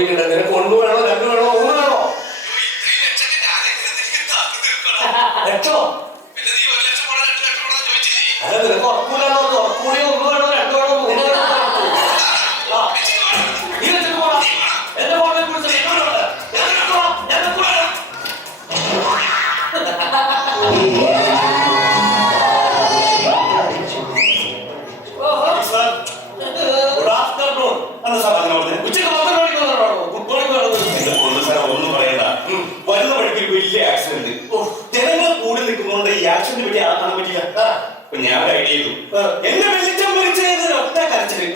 ചോദിക്കട്ടെ, നിനക്ക് 1 വേണോ 2 വേണോ 3 വേണോ? ലക്ഷോ? അല്ല നിനക്ക് ഉറക്കൂലെന്ന് പറഞ്ഞു. ഉറക്കൂടി 1 വേണോ 2 വേണോ 3 വേണോ? നീ വെച്ചിട്ട് പോടാ. എന്റെ ഫോണിനെ കുറിച്ച് ജനങ്ങൾ കൂടി നിൽക്കുന്നതുകൊണ്ട് ഈ ആക്സിഡന്റ് പറ്റി കാണാൻ പറ്റില്ല. ഞാൻ ഒരു ഐഡിയ ചെയ്തു. എന്നെ വെളിച്ചം വിളിച്ചത് ഒറ്റ കരച്ചില്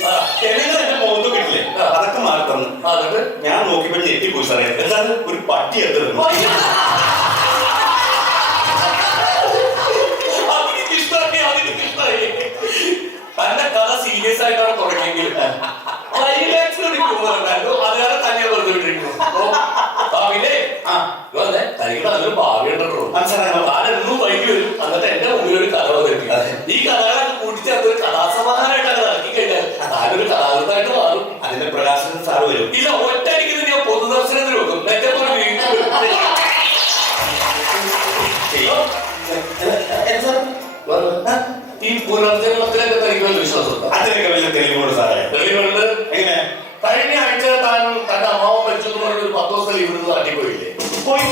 ജനങ്ങൾ എന്റെ മുഖത്ത് കിട്ടില്ലേ, അതൊക്കെ മാറി തന്നു. ഞാൻ നോക്കിയപ്പോൾ ഞെട്ടിപ്പോയി സാറേ. എന്താണ് ഒരു പട്ടി എടുത്തിരുന്നു. തന്റെ കഥ സീരിയസ് ആയിട്ടാണ് തുടങ്ങിയെങ്കിൽ അതുകാരെ തന്നെ വെറുതെ വിട്ടിരിക്കുന്നു. പിന്നെ തനിക്ക് നല്ലൊരു ഭാവി ഉണ്ടല്ലോ. താനെന്നും വൈകി വരും. എന്നിട്ട് എന്റെ മുമ്പിൽ ഒരു കഥ വന്നിരിക്കും. ഈ കഥകളൊക്കെ കൂട്ടിച്ചേർത്ത് ഒരു കഥാസമാധാനമായിട്ടൊക്കെ നടക്കി കഴിഞ്ഞാൽ താനൊരു കഥാകൃത്തായിട്ട് മാറും. അതിന്റെ പ്രകാശനം സാറ് വരും. ഇല്ല, ഒറ്റയടിക്ക് ഞാൻ പൊതുദർശനത്തിൽ വെക്കും. എന്റെ ഈ പുനർജന്മത്തിലൊക്കെ തനിക്ക് വലിയ വിശ്വാസമുണ്ട്. അതിനൊക്കെ വലിയ തെളിവുണ്ട് സാറേ. തെളിവുണ്ട്. എങ്ങനെ? കഴിഞ്ഞ ആഴ്ച താൻ തന്റെ അമ്മാവൻ മരിച്ചു എന്ന് പറഞ്ഞ ഒരു 10 ദിവസം ഇവിടുന്ന് നാട്ടിപ്പോയില്ലേ? പോയി.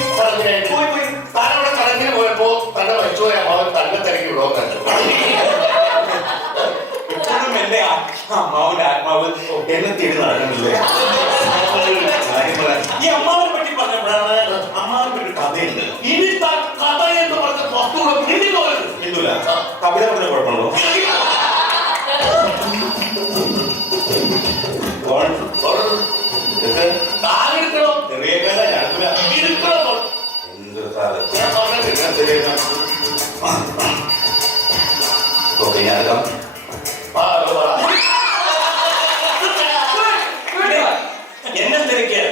താനവിടെ ചടങ്ങിന് പോയപ്പോ തന്റെ മരിച്ചുപോയ അമ്മാവൻ തന്നെ തിരക്കി വിടോ കണ്ടു. എന്റെ അമ്മാവന്റെ ആത്മാവ് എന്നെ തേടി നടക്കുന്നില്ലേ? ഈ അമ്മാവനെ പറ്റി പറഞ്ഞപ്പോഴാണ് അമ്മാവനെ പറ്റി കഥയുണ്ട്. ഇനി കഥ എന്ന് പറഞ്ഞ വസ്തുക്കൾ ഇല്ല, കവിത പറഞ്ഞ കുഴപ്പമുണ്ടോ? എന്നെ തിരക്കിയാൽ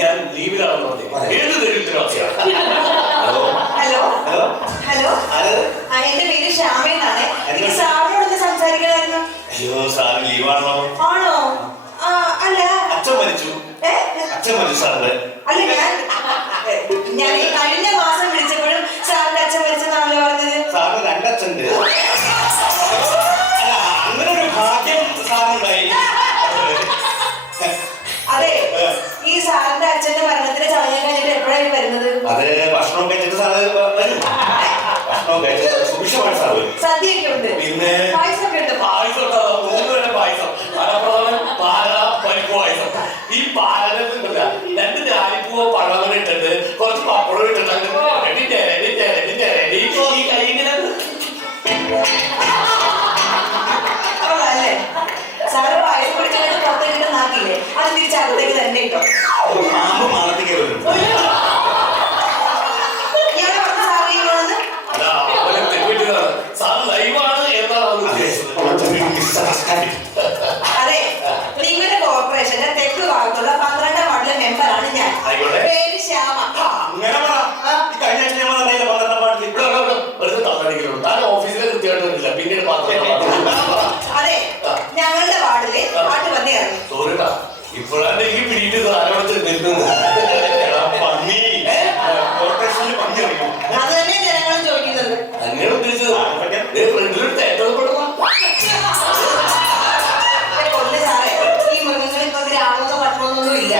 ഞാൻ ലീവിലാണെന്ന് പറഞ്ഞു. ഏത് ദരിദ്രാവസ്ഥയാണ്? ഹലോ ഹലോ ഹലോ, എന്റെ പേര് ശ്യാമേന്നാണ്. എനിക്ക് സാറിനോടൊന്ന് സംസാരിക്കണമായിരുന്നു. അയ്യോ സാറ് ലീവാണോ? ആണോ? അല്ല, അച്ഛൻ മരിച്ചു. അച്ഛൻ മരിച്ചു സാറിന്റെ. അല്ല, ഞാൻ കഴിഞ്ഞ മാസം വിളിച്ചപ്പോഴും സാറിന്റെ അച്ഛൻ മരിച്ചെന്നാണല്ലോ പറഞ്ഞത്. സാറിന് 2 അച്ഛനുണ്ട്. അങ്ങനെ ഒരു ഭാഗ്യം സാറിനുണ്ടായി. അതെ, ഈ സാറിന്റെ അച്ഛന്റെ മരണത്തിന് ചടങ്ങ് കഴിഞ്ഞിട്ട് എപ്പോഴാണ് വരുന്നത്? അത് ഭക്ഷണം കഴിച്ചിട്ട് സാറ് വരും. ഭക്ഷണം കഴിച്ചിട്ട് സുഭിക്ഷമാണ് സാർ വരും. സദ്യയൊക്കെ ഉണ്ട്, പിന്നെ പായസമൊക്കെ ഉണ്ട്. പായസം പായസം പാല പരിപ്പ് പായസം. ഈ പാലത്തില്ല 2 ഞാലിപ്പൂവോ പഴവനെ ഇട്ടിട്ട് കുറച്ച് പപ്പടം ഇട്ടിട്ട് ഈ കൈയിങ്ങനെ അല്ലേ? സാറ് പായസം കുടിക്കാനായിട്ട് പുറത്തേക്ക് നാക്കില്ലേ, അത് തിരിച്ചകത്തേക്ക് തന്നെ ഇട്ടോ. പാമ്പ് മാളത്തേക്ക് വരും. ഇയാളെ പറഞ്ഞ സാറ് ഇങ്ങോന്ന് സാറ് ലൈവാണ് എന്നാണ് ഉദ്ദേശിച്ചത്. അതെ, നിങ്ങളുടെ കോർപ്പറേഷന്റെ തെക്ക് ഭാഗത്തുള്ള 12ാം വാർഡിലെ മെമ്പറാണ് ഞാൻ. പേര് ശ്യാമ. അങ്ങനെ പറ. കഴിഞ്ഞ ആഴ്ച ഞങ്ങൾ 12ാം വാർഡിൽ വെറുതെ തള്ളടിക്കലുണ്ട്. താൻ ഓഫീസിലെ കൃത്യമായിട്ട് വരില്ല. പിന്നീട് അതെ, ഞങ്ങളുടെ വാർഡില് പാട്ട് വന്നേ ഇറങ്ങി. സോറിട്ടാ, ഇപ്പോഴാണ് എനിക്ക് പിടിയിട്ട് ആരോട് നിൽക്കുന്നത്. കോർപ്പറേഷനിൽ പങ്കി അറിയാം. അത് തന്നെ ജനങ്ങളും ചോദിക്കുന്നത്. അങ്ങനെ ഉദ്ദേശിച്ചത് ഫ്രണ്ടിലൊരു തേറ്റപ്പെടുന്ന കൊണ്ട് സാറേ, ഈ മൃഗങ്ങൾ ഇപ്പൊ ഗ്രാമമോ പട്ടണമൊന്നും ഇല്ല.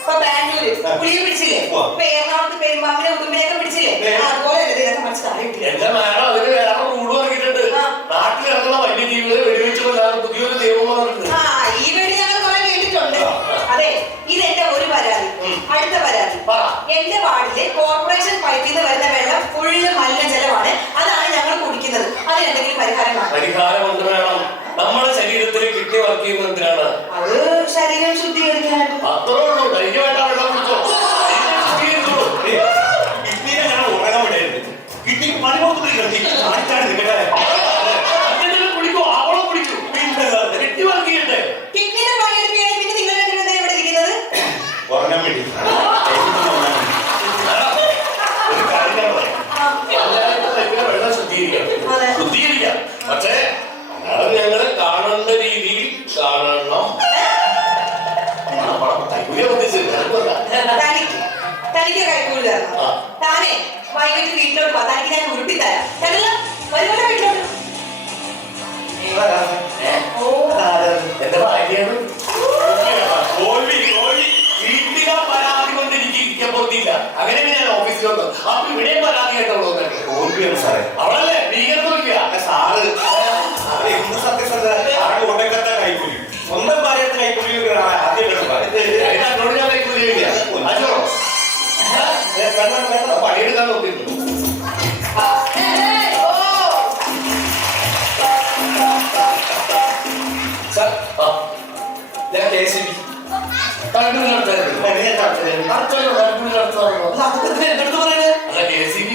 ഇപ്പൊ ബാംഗ്ലൂര് പുലിയെ പിടിച്ചില്ലേ, ഇപ്പൊ എറണാകുളത്ത് പെരുമ്പാമ്പിനെ ഉടുമ്പിനെയൊക്കെ പിടിച്ചില്ലേ, അതുപോലെ ഇതൊക്കെ മനസ്സിലായിട്ടില്ല. എന്റെ മാഡം അതിന് വേറെ റൂള് പറഞ്ഞിട്ടുണ്ട്. നാട്ടിൽ ഇറങ്ങുന്ന വന്യജീവികളെ വെടിവെച്ച് കൊല്ലാതെ പുതിയൊരു നിയമം പറഞ്ഞിട്ടുണ്ട്. ഈ വെടി ഞങ്ങൾ കുറെ കേട്ടിട്ടുണ്ട്. അതെ, ഇതെന്റെ ഒരു പരാതി. അടുത്ത പരാതി, എന്റെ വാർഡിലെ കോർപ്പറേഷൻ പൈപ്പിൽ നിന്ന് വരുന്ന വെള്ളം ഫുള്ള് മലിനജലമാണ്. അതാണ് ഞങ്ങൾ കുടിക്കുന്നത്. അതിനെന്തെങ്കിലും പരിഹാരം കാണും? പരിഹാരമുണ്ട് വേണം. നമ്മുടെ ശരീരത്തിൽ കിഡ്നി വർക്ക് ചെയ്യുന്നത് എന്തിനാണ്? അത് ശരീരം ശുദ്ധീകരിക്കാനായിട്ട്. അത്രേ ഉള്ളൂ. ധൈര്യം വേണ്ട, വെള്ളം കുടിച്ചോ. കിഡ്നിയെ ഞങ്ങൾ ഉറങ്ങാൻ വിടരുത്. കിഡ്നിക്ക് പണി കൊടുത്തിട്ട് കുടിക്കോ, അവളെ കുടിക്കൂ. കിഡ്നി വർക്ക് ചെയ്യട്ടെ. കിഡ്നിയുടെ പണിയെടുക്കുകയാണെങ്കിൽ പിന്നെ നിങ്ങൾ എന്തിനാണ് ഇവിടെ ഇരിക്കുന്നത്? ഉറങ്ങാൻ വേണ്ടി. ഒരു കാര്യം ഞാൻ പറയാം. വെള്ളം ശുദ്ധീകരിക്കാം. പക്ഷേ ഞങ്ങള് കാണേണ്ട രീതിയിൽ കാണണം. KCB. കറണ്ട് ബില്ല് അടച്ചായിരുന്നു. അതൊക്കെ എന്റെ അടുത്ത് പറയണേ. അല്ല KCB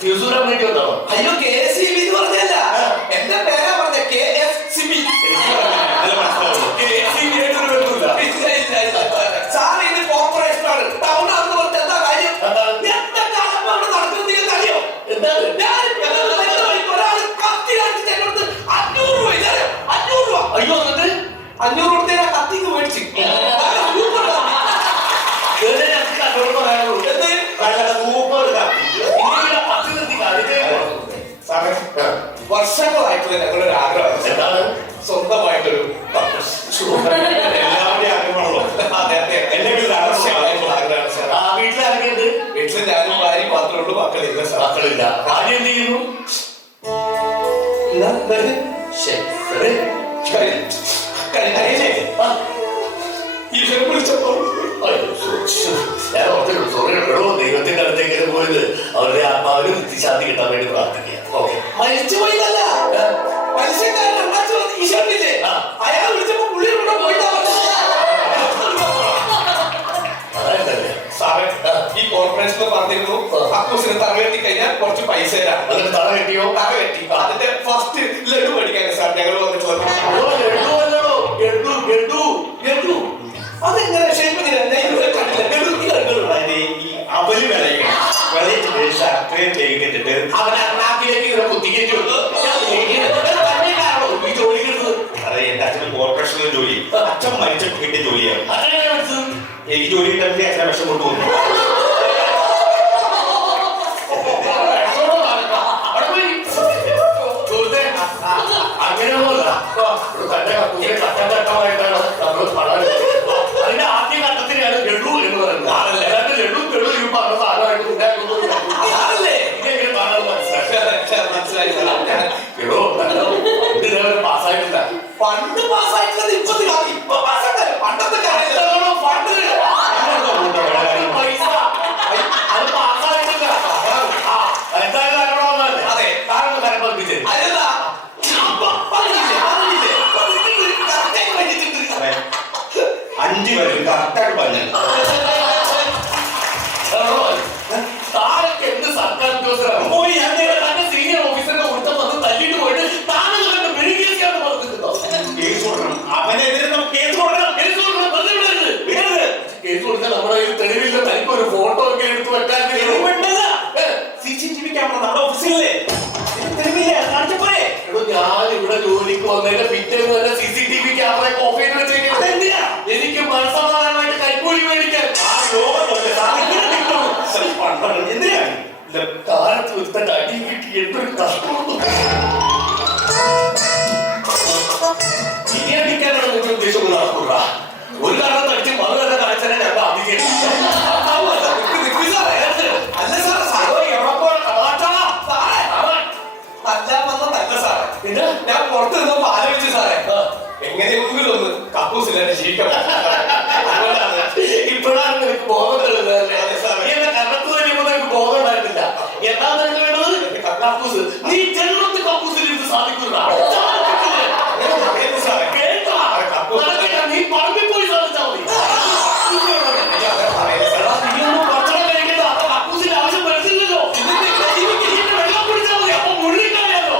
ഫ്യൂസ് ഊരാൻ വേണ്ടി വന്നതാണോ? അയ്യോ KCB എന്ന് പറഞ്ഞല്ല, എന്റെ പേരാ പറഞ്ഞ KFCB. KCB ആയിട്ടൊരു ബന്ധമില്ല. സാറ് ഇത് കോർപ്പറേഷൻ ആണ്, ടൗൺ ആണെന്ന് പറഞ്ഞ എന്താ കാര്യം? എത്ര കാലം അവിടെ നടക്കുന്നത് നിങ്ങൾക്ക് അറിയോ? എന്താണ്? ഒരാള് കത്തി കാണിച്ചിട്ട് എന്നോട് 500 രൂപ, ഇതറിയോ? 500 രൂപ. അയ്യോ എന്നിട്ട് 500 കൊടുത്തേ കത്തിക്ക് മേടിച്ച്. വർഷങ്ങളായിട്ടുള്ള ഞങ്ങളൊരു ആഗ്രഹം എന്താണ്? സ്വന്തമായിട്ടൊരു എല്ലാവരുടെയും ആഗ്രഹമാണല്ലോ. അതെ അതെ, എന്റെ വീട്ടിൽ ആവശ്യമായിട്ടുള്ള ആഗ്രഹമാണ് സാർ. ആ വീട്ടിലാരൊക്കെയുണ്ട്? വീട്ടിൽ ഞാനും ഭാര്യ മാത്രമേ ഉള്ളൂ, മക്കളില്ല സാർ. മക്കളില്ല. ആദ്യം എന്ത് ചെയ്യുന്നു? ഈശ്വരൻ വിളിച്ചപ്പോൾ ദൈവത്തിന്റെ അടുത്തേക്ക് പോയത് അവരുടെ ആത്മാവിന് നിത്യശാന്തി കിട്ടാൻ വേണ്ടി പ്രാർത്ഥിക്കുക. ഓക്കെ, മരിച്ചുപോയില്ല, മനുഷ്യക്കാരൻ ഈശ്വരനില്ലേ, അയാൾ വിളിച്ചപ്പോ പുള്ളി ഇവിടെ പോയിട്ടാ. അതായതല്ലേ സാറേ, ഈ കോർപ്പറേഷനിൽ പറഞ്ഞിരുന്നു അക്കൂസിന് തറ കെട്ടി കഴിഞ്ഞാൽ കുറച്ച് പൈസ തരാം. അതിന് തറ കെട്ടിയോ? തറ കെട്ടി. അതിന്റെ ഫസ്റ്റ് ലഡു മേടിക്കാൻ സാർ ഞങ്ങൾ വന്നിട്ടുള്ളത്. അതെങ്ങനെ ഷേപ്പ് ഈ അവല് വിളയിക്കണം, വിളയിച്ചിട്ട് ശർക്കരയും തേക്കിട്ടിട്ട് അവനെ നാട്ടിലേക്ക് ഇങ്ങനെ കുത്തിക്കേറ്റി അതെ. എന്റെ അച്ഛന് കോർപ്പറേഷനിൽ ജോലി, അച്ഛൻ മരിച്ചിട്ട് കിട്ടിയ ജോലിയാണ്. എനിക്ക് ജോലി കിട്ടാൻ അച്ഛനെ വിഷം കൊണ്ടുപോകുന്നു. അങ്ങനെയൊന്നുമല്ല. തന്റെ ഘട്ടമായിട്ടാണ് നമ്മൾ പഠനം. അതിന്റെ ആദ്യ ഘട്ടത്തിലാണ് ലഡു എന്ന് പറയുന്നത്. അല്ലാണ്ട് ലഡു ലഡു ഈ പറഞ്ഞ സാധനമായിട്ട് ഉണ്ടാക്കുന്നതല്ലേ. ഇതെങ്ങനെ കാണാൻ മനസ്സിലായി? പാസ്സായിട്ടില്ല. പണ്ട് പാസ്സായിട്ടുള്ളത് ഇപ്പൊ പാസ്സാക്കാൻ പണ്ടത്തെ കാര്യം പണ്ട് പൈസ അത് പാസ്സായിട്ടില്ല. എന്തായാലും അറിയണമെന്നല്ലേ? അതെ. കാരണം കാര്യം പഠിപ്പിച്ചേ അതെന്താ 5 പേരും കറക്റ്റായിട്ട് പറഞ്ഞു. താഴൊക്കെ എന്ത് സർക്കാർ ഉദ്യോഗസ്ഥരാണ്? പോയി തന്റെ സീനിയർ ഓഫീസറിനെ കൊടുത്ത വന്ന് തല്ലിട്ട് പോയിട്ട് താങ്കൾ മെഴുകിയാണ് പറഞ്ഞിട്ടുണ്ടോ? കേസ് കൊടുക്കണം, അവനെതിരെ നമുക്ക് കേസ് കൊടുക്കണം. കേസ് കൊടുക്കണം, വെറുതെ വിടരുത്. കേസ് കൊടുക്കാൻ നമ്മുടെ കയ്യിൽ തെളിവില്ല. തനിക്ക് ഒരു ഫോട്ടോ ഒക്കെ എടുത്ത് വെക്കാൻ CCTV ക്യാമറ നമ്മുടെ ഓഫീസിലല്ലേ, തെളിവില്ല, കാണിച്ചപ്പോഴേ. ഞാൻ ഇവിടെ ജോലിക്ക് വന്നതിന്റെ പിറ്റേന്ന് തന്നെ CCTV ക്യാമറ ഓഫ് ചെയ്ത് വെച്ചേക്കുന്നത് എന്തിനാ? എനിക്ക് മനസ്സമാധാനമായിട്ട് കൈക്കൂലി മേടിക്കാൻ. കാലത്ത് ഒരുത്തന്റെ അടി കിട്ടി എന്തൊരു കഷ്ടമൊന്നും. ഇനി അടിക്കാനാണ് നിങ്ങൾ ഉദ്ദേശം നടക്കുക. ഒരു കാരണം തടിച്ച് മറുകഥ കാണിച്ചാൽ ഞങ്ങൾ അധികം അല്ല സാറേ, സാറേ തല്ലാൻ വന്ന തല്ല സാറേ. പിന്നെ ഞാൻ പുറത്ത് നിന്നപ്പോ ആലോചിച്ചു സാറേ, എങ്ങനെയെങ്കിലും ഒന്ന് കക്കൂസില്ലാതെ ജീവിക്കണം. ഇപ്പോഴാണ് നിനക്ക് ബോധം തെളിഞ്ഞതല്ലേ? എന്നെ കണ്ണത്ത് കഴിയുമ്പോൾ നിനക്ക് ബോധം ഉണ്ടായിട്ടില്ല. എന്താണ് നിനക്ക് വേണ്ടത്? കക്കൂസ്. നീ ജന്മത്തിൽ കക്കൂസിലിരുന്ന് സാധിക്കുന്ന നീ പറമ്പിൽ പോയി സാധിച്ചാൽ മതി. നീയൊന്നും ഭക്ഷണം കഴിക്കണ്ട. അപ്പൊ കക്കൂസിന്റെ ആവശ്യം വരുന്നില്ലല്ലോ. വെള്ളം കുടിച്ചാൽ മതി. അപ്പൊ മുഴുകിക്കാണല്ലോ.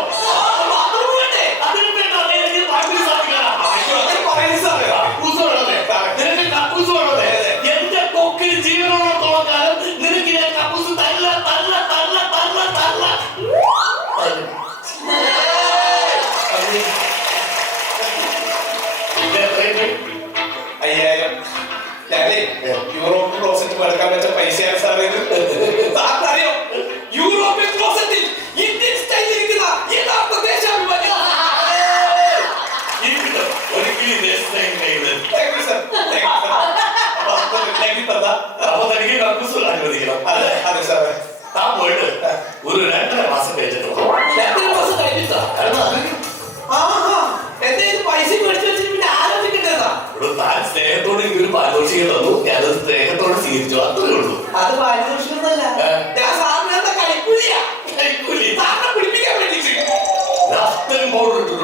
അതിന് വേണ്ട എനിക്ക് പറമ്പിൽ സാധിക്കാനാ. കക്കൂസ് വേണമേ. നിനക്ക് കക്കൂസ് വേണമേ. എന്റെ കൊക്കിന് ജീവനോടത്തോളം കാലം നിനക്ക് ഞാൻ കക്കൂസ് തല്ല തല്ല തല്ല തല്ല തല്ല. 5000. ഞാനേ യൂറോപ്യൻ ക്ലോസറ്റ് എടുക്കാൻ വെച്ച പൈസയാണ് സാറേ. സാറിനറിയോ, യൂറോപ്യൻ ക്ലോസറ്റിൽ ഇന്ത്യൻ സ്റ്റൈലിൽ ഇരിക്കുന്ന യഥാർത്ഥ ദേശാഭിമാനി. അപ്പൊ തനിക്ക് കക്കൂസ് അനുവദിക്കണം. അതെ സാറേ. താൻ പോയിട്ട് ഒരു 2.5 മാസം കഴിച്ചിട്ടുള്ളൂ. 2 മാസം കഴിഞ്ഞിട്ടാ? എന്റെ പൈസ മേടിച്ചു വെച്ചിട്ട് പിന്നെ ആലോചിക്കണ്ടേതാ? താൻ സ്നേഹത്തോട് എനിക്കൊരു പാരിതോഷികം തന്നു. ഞാനത് സ്നേഹത്തോടെ സ്വീകരിച്ചു. അത്രേ ഉള്ളൂ. അത് പാരിതോഷികമൊന്നുമല്ല, ഞാൻ സാറിന് എന്താ കൈക്കൂലിയാ. കൈക്കൂലി സാറിനെ പിടിപ്പിക്കാൻ വേണ്ടിട്ട് പൗഡർ ഇട്ടു